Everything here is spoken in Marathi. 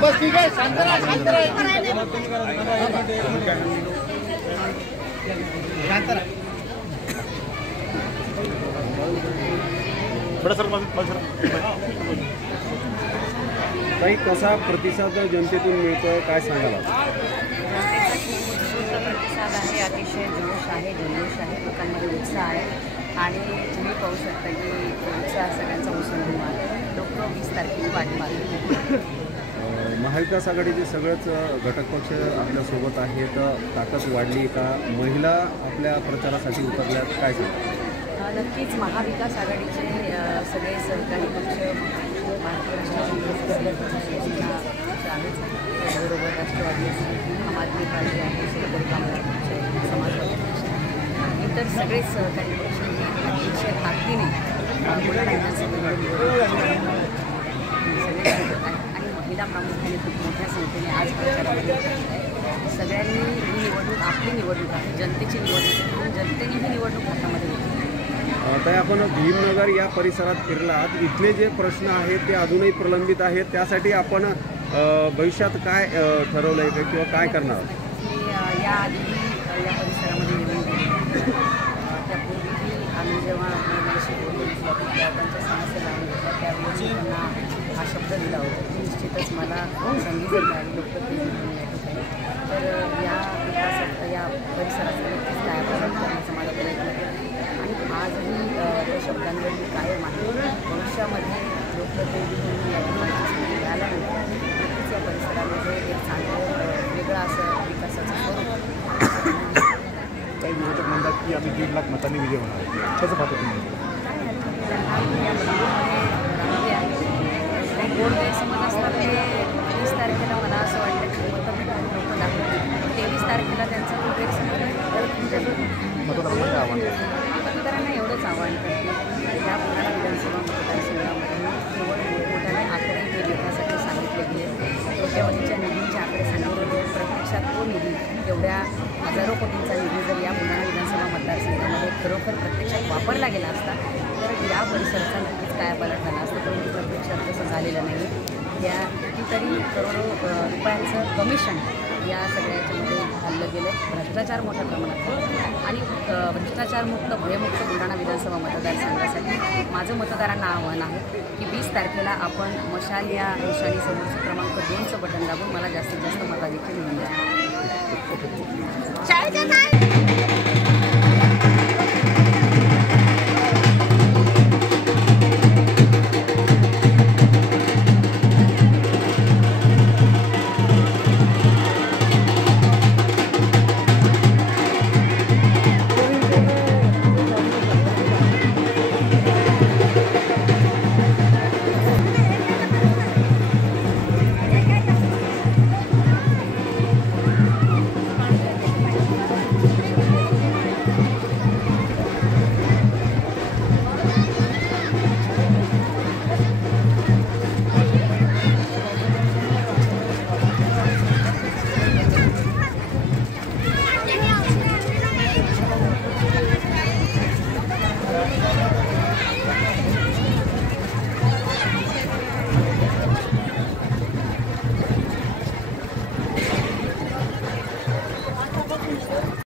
बस ठीक आहे, शांत राहा, शांत राहा, शांत राहा. काही कसा प्रतिसाद जनतेतून मिळतोय काय सांगाल? प्रतिसाद आहे, अतिशय जोश आहे, जल्लोष आहे, लोकांमध्ये उत्साह आहे आणि तुम्ही पाहू शकता की उत्साह सगळ्यांचा उसळून आहे. लोक 20 तारखेची वाट पाहतात. महाविकास आघाडीचे सगळेच घटक पक्ष आपल्यासोबत आहेत. ताकद वाढली का? महिला आपल्या प्रचारासाठी उतरल्यात काय सांगा? नक्कीच महाविकास आघाडीचे सगळे सहकारी पक्ष भारतीय राष्ट्रवादी आहेच, त्याबरोबर राष्ट्रवादी असेल, आम आदमी पार्टी आहे, शेतकरी कामगार पक्ष, समाजवादी पक्ष, इतर सगळेच सहकारी पक्ष अतिशय ताकदीने आणि महिला प्रामुख्याने खूप मोठ्या संख्येने आज प्रचारामध्ये सगळ्यांनी ही निवडणूक आपली निवडणूक आहे, जनतेची निवडणूक आहे म्हणून जनतेने ही निवडणूक हातामध्ये घेतली. तर आपण भीमनगर या परिसरात फिरलात. इथले जे प्रश्न आहेत ते अजूनही प्रलंबित आहेत. त्यासाठी आपण भविष्यात काय ठरवलं आहे किंवा काय करणार? याआधी या परिसरामध्ये येऊन गेले, त्यापूर्वीही आम्ही जेव्हा महिलांशी बोललो त्यांच्या समस्या जाणून घेतल्या त्यावेळी त्यांना हा शब्द दिला होता की निश्चितच मला संधी जर मिळाली लोकप्रतिनिधी म्हणून या ठिकाणी तर या विकासात या परिसराचं नक्कीच काय करण्याचा माझा प्रयत्न केला आणि आजही त्या शब्दांवर मी कायम आहे. भविष्यामध्ये लोकप्रतिनिधी म्हणून या ठिकाणी संधी मिळाल्यानंतर नक्कीच या परिसरामध्ये एक चांगलं वेगळं असं विकासाचं स्वरूप. काही विरोधक म्हणतात की आम्ही 1.5 लाख मतांनी विजय होणार, त्याचं पाहतो तुम्ही? गोड गैरसमज असतात ते 30 तारखेला मला असं वाटतं की मतदान लोक दाखवतील. 23 तारखेला त्यांचा तो गैरसमज मतदारांना एवढंच आव्हान करते की या पुण्याला विधानसभा मतदारसंघामध्ये केवळ मोठमोठ्याने आकडे जे विकासाचे सांगितले गेले, कोट्यवधीच्या निधींचे आकडे सांगितले गेले, प्रत्यक्षात तो निधी एवढ्या हजारो कोटींचा निधी जर या पुण्याला विधानसभा मतदारसंघामध्ये खरोखर प्रत्यक्षात वापरला गेला असता तर या परिसराचा नक्कीच कायापालट झाला असता. परंतु प्रत्यक्षात तसं झालेलं नाही. या कितीतरी करोडो रुपयांचं कमिशन या सगळ्या याच्यामध्ये घाललं गेलं. भ्रष्टाचार मोठ्या प्रमाणात झाला आणि भ्रष्टाचारमुक्त भयमुक्त बुलढाणा विधानसभा मतदारसंघासाठी माझं मतदारांना आव्हान आहे की 20 तारखेला आपण मशाल या निशाणी समोरचं क्रमांक 2चं बटन दाबून मला जास्तीत जास्त मताधिक्य मिळून द्या.